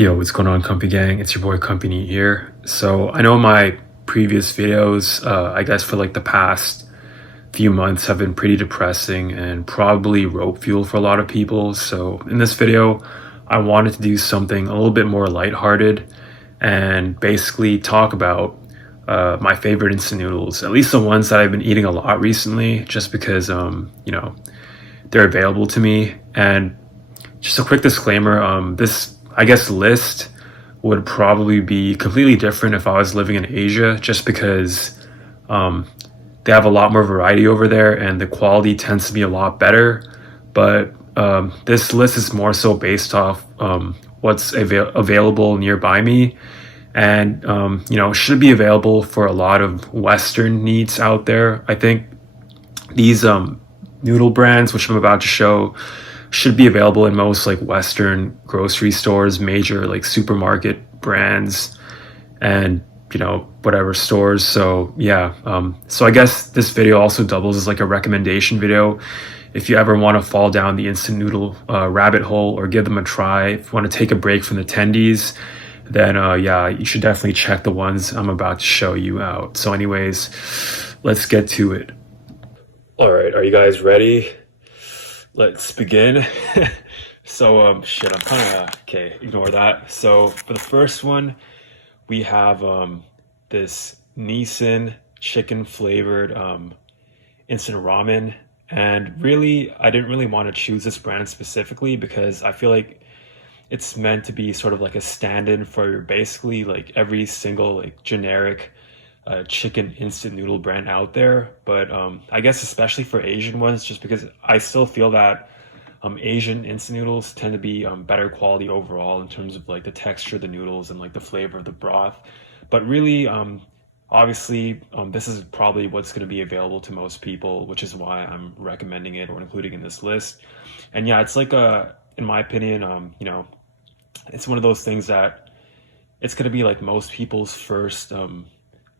Yo, what's going on, Company Gang? It's your boy Company here. So I know my previous videos, I guess for like the past few months have been pretty depressing and probably rope fuel for a lot of people. So in this video, I wanted to do something a little bit more lighthearted and basically talk about my favorite instant noodles, at least the ones that I've been eating a lot recently, just because they're available to me. And just a quick disclaimer, this, I guess, list would probably be completely different if I was living in Asia, just because um, they have a lot more variety over there and the quality tends to be a lot better. But this list is more so based off what's available nearby me, and should be available for a lot of Western needs out there. I think these noodle brands, which I'm about to show, should be available in most like Western grocery stores, major like supermarket brands, and whatever stores. So yeah, so I guess this video also doubles as like a recommendation video. If you ever want to fall down the instant noodle rabbit hole or give them a try, if you want to take a break from the tendies, then yeah, you should definitely check the ones I'm about to show you out. So anyways, let's get to it. All right, are you guys ready? Let's begin. So shit, I'm kind of okay, ignore that. So for the first one, we have this Nissan chicken flavored instant ramen. And really, I didn't really want to choose this brand specifically because I feel like it's meant to be sort of like a stand-in for basically like every single like generic chicken instant noodle brand out there. But I guess especially for Asian ones, just because I still feel that Asian instant noodles tend to be better quality overall in terms of like the texture of the noodles and like the flavor of the broth. But really, obviously, this is probably what's going to be available to most people, which is why I'm recommending it or including in this list. And yeah, it's like in my opinion, it's one of those things that it's going to be like most people's first,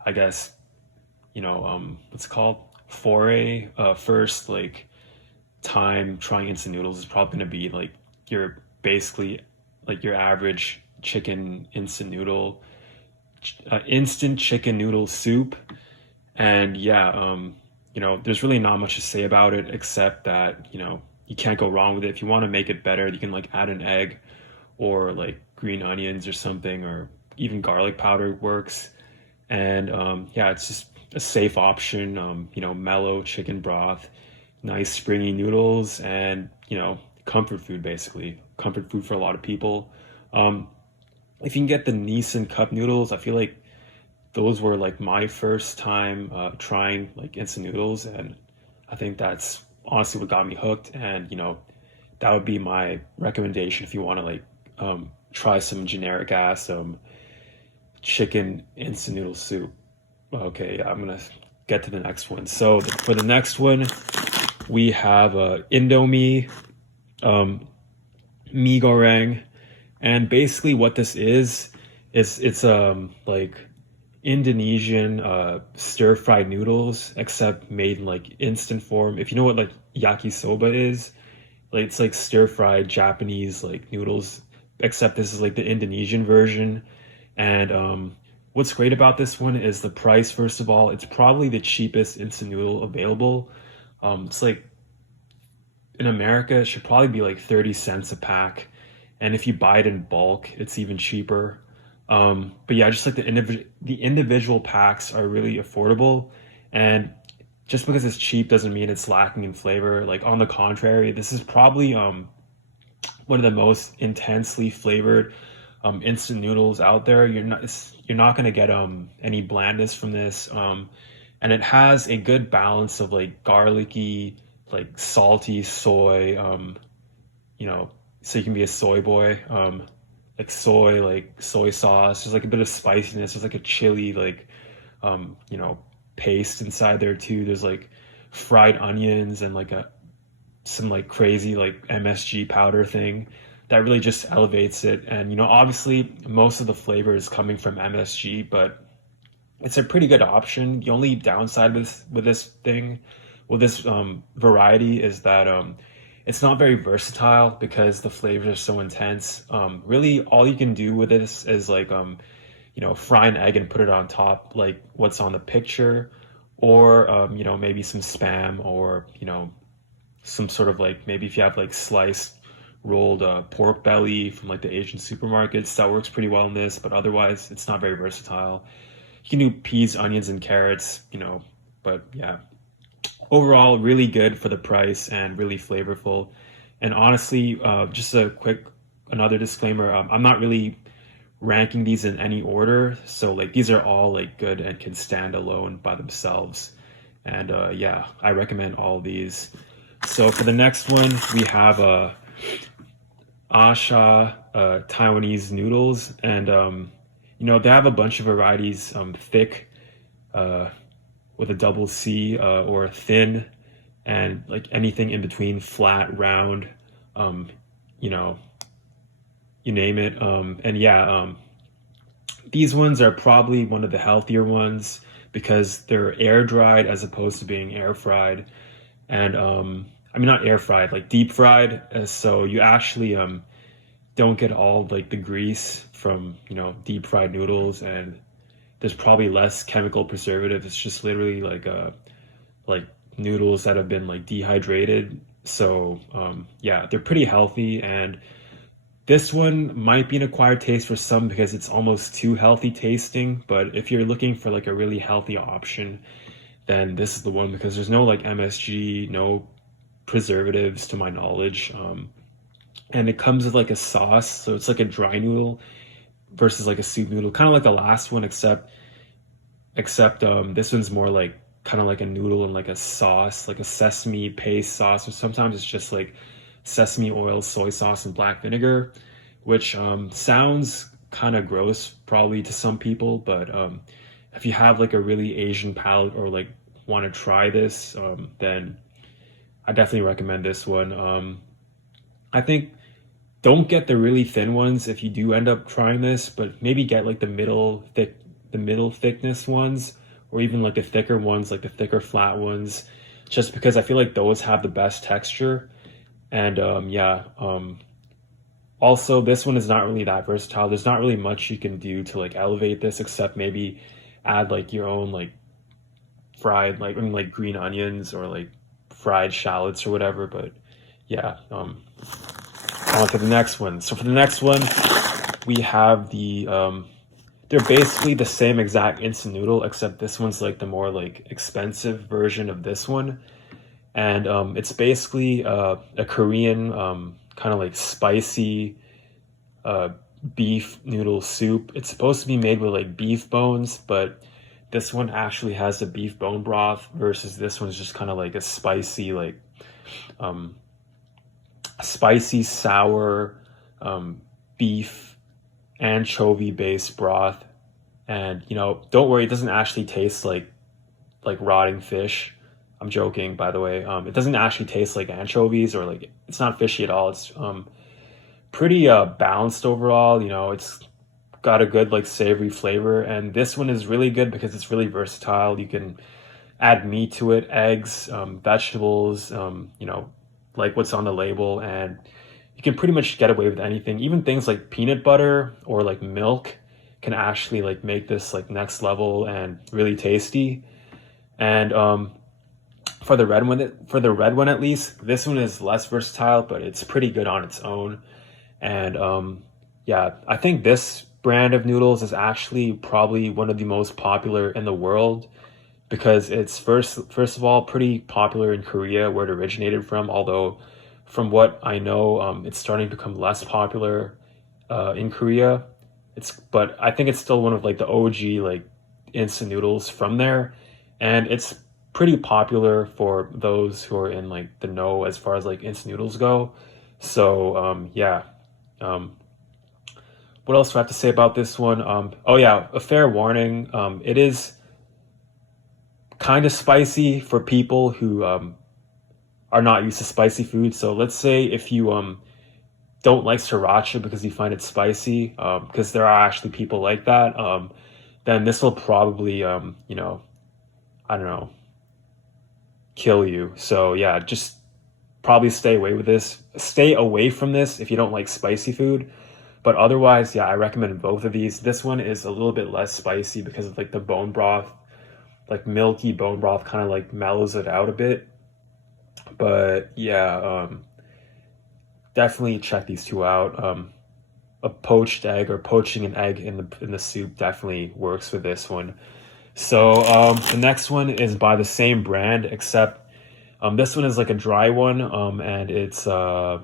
I guess, what's it called? Foray, first like time trying instant noodles is probably going to be like your basically like your average chicken instant noodle, instant chicken noodle soup. And yeah, there's really not much to say about it except that, you can't go wrong with it. If you want to make it better, you can like add an egg or like green onions or something, or even garlic powder works. And yeah, it's just a safe option. Mellow chicken broth, nice springy noodles, and comfort food, basically comfort food for a lot of people. If you can get the Nissan cup noodles, I feel like those were like my first time trying like instant noodles, and I think that's honestly what got me hooked. And that would be my recommendation if you want to like try some generic ass chicken instant noodle soup. Okay, yeah, I'm gonna get to the next one. So for the next one, we have Indomie mee goreng, and basically what this is it's like Indonesian stir fried noodles, except made in like instant form. If you know what like yakisoba is, like it's like stir fried Japanese like noodles, except this is like the Indonesian version. And what's great about this one is the price. First of all, it's probably the cheapest instant noodle available. It's like in America, it should probably be like 30 cents a pack. And if you buy it in bulk, it's even cheaper. But yeah, just like the individual packs are really affordable. And just because it's cheap doesn't mean it's lacking in flavor. Like on the contrary, this is probably one of the most intensely flavored instant noodles out there. You're not going to get any blandness from this. And it has a good balance of like garlicky, like salty soy, so you can be a soy boy, like soy sauce. There's like a bit of spiciness. There's like a chili, like, paste inside there too. There's like fried onions and like some like crazy like MSG powder thing that really just elevates it. And obviously most of the flavor is coming from MSG, but it's a pretty good option. The only downside with this variety is that it's not very versatile because the flavors are so intense. Really, all you can do with this is like fry an egg and put it on top, like what's on the picture, or maybe some spam, or some sort of like, maybe if you have like sliced rolled pork belly from like the Asian supermarkets, that works pretty well in this. But otherwise, it's not very versatile. You can do peas, onions, and carrots, but yeah, overall really good for the price and really flavorful. And honestly, just a quick another disclaimer, I'm not really ranking these in any order, so like these are all like good and can stand alone by themselves. And yeah, I recommend all these. So for the next one, we have Asha Taiwanese noodles, and they have a bunch of varieties, thick uh, with a double C, or thin, and like anything in between, flat, round, um, you know, you name it. And yeah, these ones are probably one of the healthier ones because they're air dried as opposed to being air fried. And I mean, not air fried, like deep fried. So you actually don't get all like the grease from deep fried noodles, and there's probably less chemical preservative. It's just literally like noodles that have been like dehydrated. So yeah, they're pretty healthy, and this one might be an acquired taste for some because it's almost too healthy tasting. But if you're looking for like a really healthy option, then this is the one because there's no like MSG, no preservatives to my knowledge. And it comes with like a sauce, so it's like a dry noodle versus like a soup noodle, kind of like the last one, except this one's more like kind of like a noodle and like a sauce, like a sesame paste sauce, or sometimes it's just like sesame oil, soy sauce, and black vinegar, which sounds kind of gross probably to some people, but if you have like a really Asian palate or like want to try this, then I definitely recommend this one. I think don't get the really thin ones if you do end up trying this, but maybe get like the middle thickness ones, or even like the thicker ones, like the thicker flat ones, just because I feel like those have the best texture. And yeah, also this one is not really that versatile. There's not really much you can do to like elevate this except maybe add like your own like fried, like I mean like green onions or like fried shallots or whatever. But yeah, on to the next one. So for the next one, we have they're basically the same exact instant noodle, except this one's like the more like expensive version of this one. And it's basically a Korean kind of like spicy beef noodle soup. It's supposed to be made with like beef bones, but this one actually has the beef bone broth versus this one's just kind of like a spicy, like um, spicy sour beef anchovy based broth. And don't worry, it doesn't actually taste like rotting fish. I'm joking, by the way. It doesn't actually taste like anchovies, or like it's not fishy at all. It's pretty balanced overall. It's got a good like savory flavor, and this one is really good because it's really versatile. You can add meat to it, eggs, vegetables, like what's on the label, and you can pretty much get away with anything. Even things like peanut butter or like milk can actually like make this like next level and really tasty. And for the red one at least, this one is less versatile, but it's pretty good on its own. And yeah, I think this brand of noodles is actually probably one of the most popular in the world because it's first of all pretty popular in Korea where it originated from. Although from what I know, it's starting to become less popular in Korea. But I think it's still one of like the OG like instant noodles from there, and it's pretty popular for those who are in like the know as far as like instant noodles go. So yeah, what else do I have to say about this one? Oh yeah, a fair warning. It is kind of spicy for people who are not used to spicy food. So let's say if you don't like sriracha because you find it spicy, because there are actually people like that, then this will probably I don't know, kill you. So yeah, just probably stay away from this if you don't like spicy food. But otherwise, yeah, I recommend both of these. This one is a little bit less spicy because of like the bone broth, like milky bone broth kind of like mellows it out a bit. But yeah, definitely check these two out. A poached egg or poaching an egg in the soup definitely works with this one. So the next one is by the same brand, except this one is like a dry one, and it's I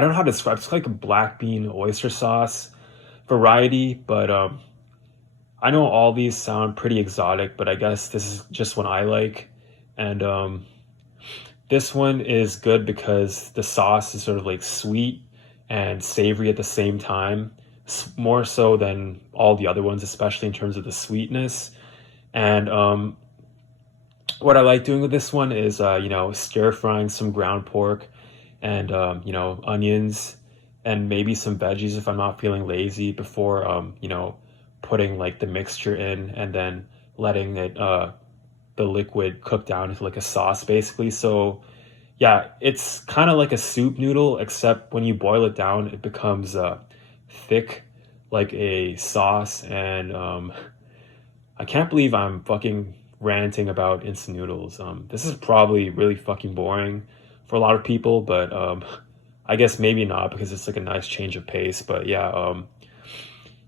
don't know how to describe. It's like a black bean oyster sauce variety, but I know all these sound pretty exotic, but I guess this is just one I like, and this one is good because the sauce is sort of like sweet and savory at the same time, more so than all the other ones, especially in terms of the sweetness. And what I like doing with this one is, stir frying some ground pork and, onions and maybe some veggies if I'm not feeling lazy before, putting like the mixture in and then letting it, the liquid cook down into like a sauce basically. So yeah, it's kind of like a soup noodle, except when you boil it down, it becomes thick like a sauce. And I can't believe I'm fucking ranting about instant noodles. This is probably really fucking boring for a lot of people, but I guess maybe not because it's like a nice change of pace. But yeah,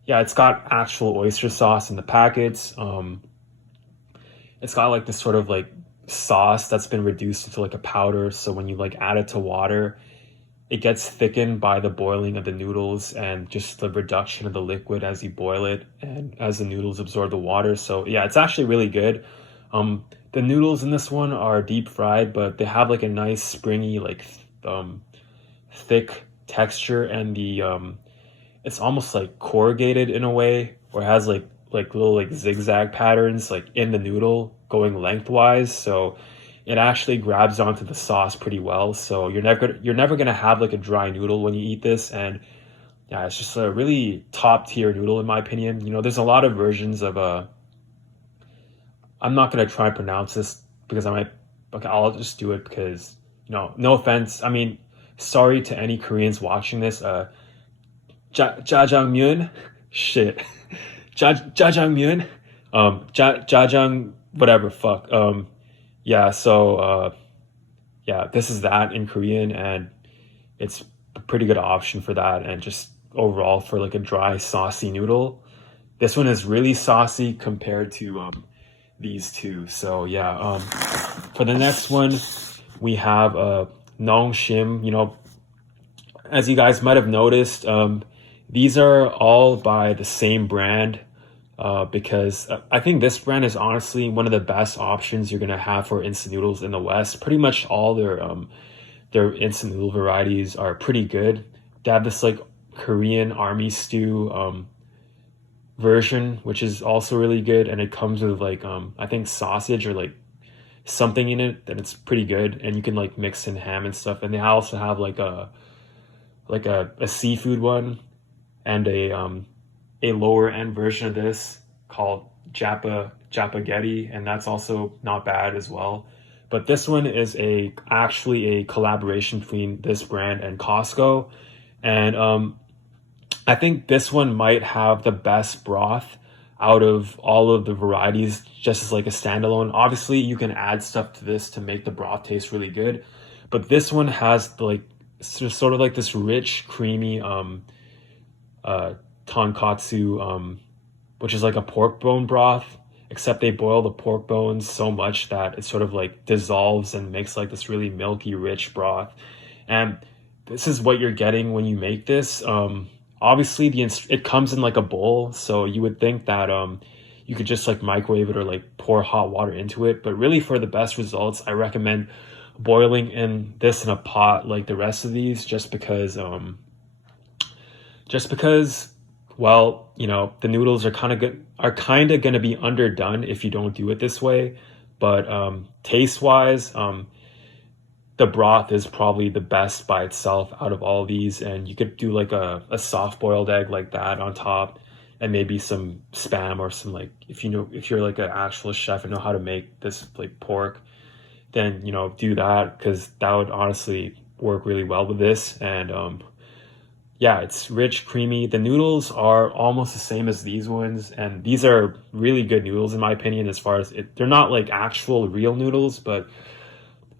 it's got actual oyster sauce in the packets. It's got like this sort of like sauce that's been reduced into like a powder. So when you like add it to water, it gets thickened by the boiling of the noodles and just the reduction of the liquid as you boil it and as the noodles absorb the water. So yeah, it's actually really good. The noodles in this one are deep fried, but they have like a nice springy, like thick texture, and the it's almost like corrugated in a way, or it has like little like zigzag patterns like in the noodle going lengthwise. So it actually grabs onto the sauce pretty well. So you're never gonna have like a dry noodle when you eat this. And yeah, it's just a really top tier noodle in my opinion. There's a lot of versions of I'm not gonna try and pronounce this because okay, I'll just do it because no offense. I mean, sorry to any Koreans watching this. Jajangmyeon, shit, jajangmyeon, jajang, whatever, fuck. Yeah, so yeah, this is that in Korean, and it's a pretty good option for that, and just overall for like a dry, saucy noodle. This one is really saucy compared to these two. So yeah, for the next one, we have Nongshim. As you guys might have noticed, these are all by the same brand. Because I think this brand is honestly one of the best options you're gonna have for instant noodles in the West. Pretty much all their instant noodle varieties are pretty good. They have this like Korean army stew version, which is also really good, and it comes with like I think sausage or like something in it, and it's pretty good. And you can like mix in ham and stuff. And they also have like a seafood one and a lower end version of this called Japaghetti, and that's also not bad as well. But this one is actually a collaboration between this brand and Costco, and I think this one might have the best broth out of all of the varieties, just as like a standalone. Obviously, you can add stuff to this to make the broth taste really good, but this one has like sort of like this rich, creamy tonkatsu, which is like a pork bone broth, except they boil the pork bones so much that it sort of like dissolves and makes like this really milky, rich broth. And this is what you're getting when you make this. Obviously, it comes in like a bowl, so you would think that you could just like microwave it or like pour hot water into it. But really, for the best results, I recommend boiling in this in a pot like the rest of these, just because well, the noodles are kind of going to be underdone if you don't do it this way. But taste wise, the broth is probably the best by itself out of all of these. And you could do like a soft boiled egg like that on top, and maybe some Spam or some like, if you're like an actual chef and know how to make this like pork, then do that, because that would honestly work really well with this. And yeah, it's rich, creamy. The noodles are almost the same as these ones, and these are really good noodles in my opinion. As far as they're not like actual real noodles, but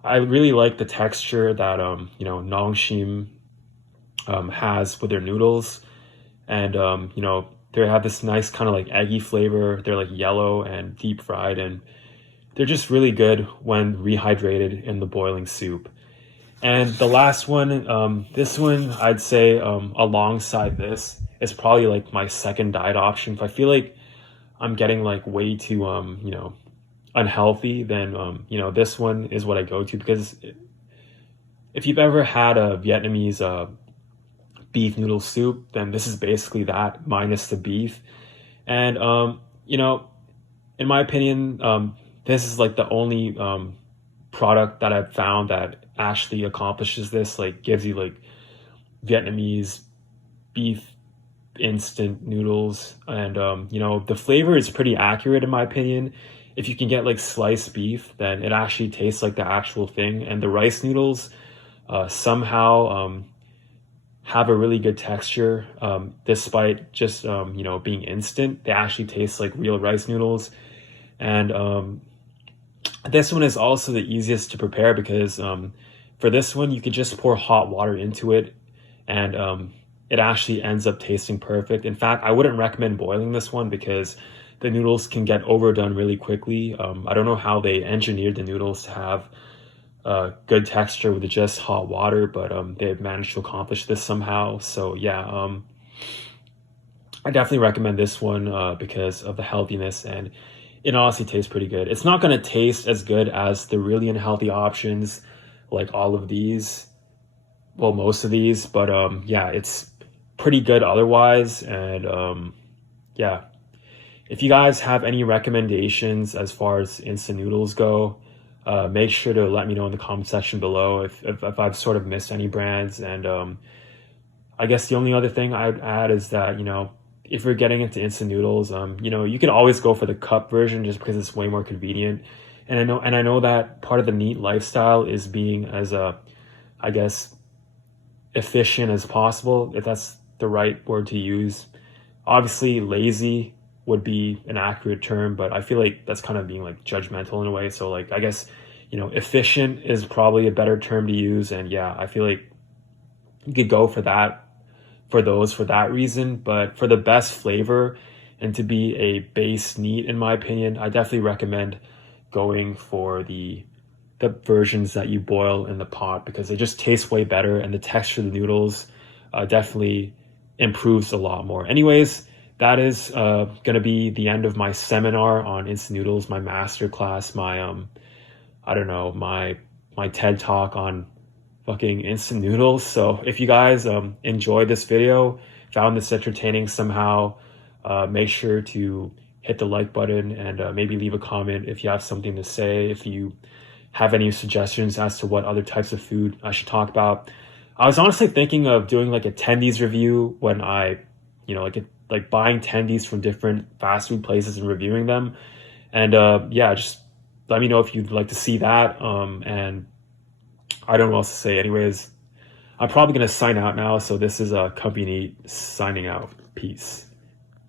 I really like the texture that Nongshim has with their noodles. And they have this nice kind of like eggy flavor. They're like yellow and deep fried, and they're just really good when rehydrated in the boiling soup. And the last one, this one, I'd say alongside this is probably like my second diet option. If I feel like I'm getting like way too, unhealthy, then, this one is what I go to. Because if you've ever had a Vietnamese beef noodle soup, then this is basically that minus the beef. And, in my opinion, this is like the only product that I've found that actually accomplishes this, like gives you like Vietnamese beef instant noodles. And the flavor is pretty accurate in my opinion. If you can get like sliced beef, then it actually tastes like the actual thing. And the rice noodles somehow have a really good texture, despite just being instant. They actually taste like real rice noodles. And this one is also the easiest to prepare, because for this one you could just pour hot water into it, and it actually ends up tasting perfect. In fact, I wouldn't recommend boiling this one because the noodles can get overdone really quickly. I don't know how they engineered the noodles to have good texture with just hot water, but they've managed to accomplish this somehow. So yeah, I definitely recommend this one because of the healthiness, and it honestly tastes pretty good. It's not going to taste as good as the really unhealthy options, like all of these, well, most of these, but yeah, it's pretty good otherwise. And yeah, if you guys have any recommendations as far as instant noodles go, make sure to let me know in the comment section below if I've sort of missed any brands. And I guess the only other thing I'd add is that, if you're getting into instant noodles, you can always go for the cup version just because it's way more convenient. And I know that part of the NEET lifestyle is being as I guess, efficient as possible, if that's the right word to use. Obviously, lazy would be an accurate term, but I feel like that's kind of being like judgmental in a way. So like, I guess, efficient is probably a better term to use. And yeah, I feel like you could go for that, for that reason. But for the best flavor and to be a base NEET, in my opinion, I definitely recommend going for the versions that you boil in the pot, because it just tastes way better, and the texture of the noodles definitely improves a lot more. Anyways, that is going to be the end of my seminar on instant noodles, my master class, my I don't know, my TED talk on fucking instant noodles. So if you guys enjoyed this video, found this entertaining somehow, make sure to hit the like button, and maybe leave a comment if you have something to say, if you have any suggestions as to what other types of food I should talk about. I was honestly thinking of doing like a tendies review, when I, like buying tendies from different fast food places and reviewing them. And yeah, just let me know if you'd like to see that. And I don't know what else to say. Anyways, I'm probably going to sign out now. So this is Company signing out. Peace.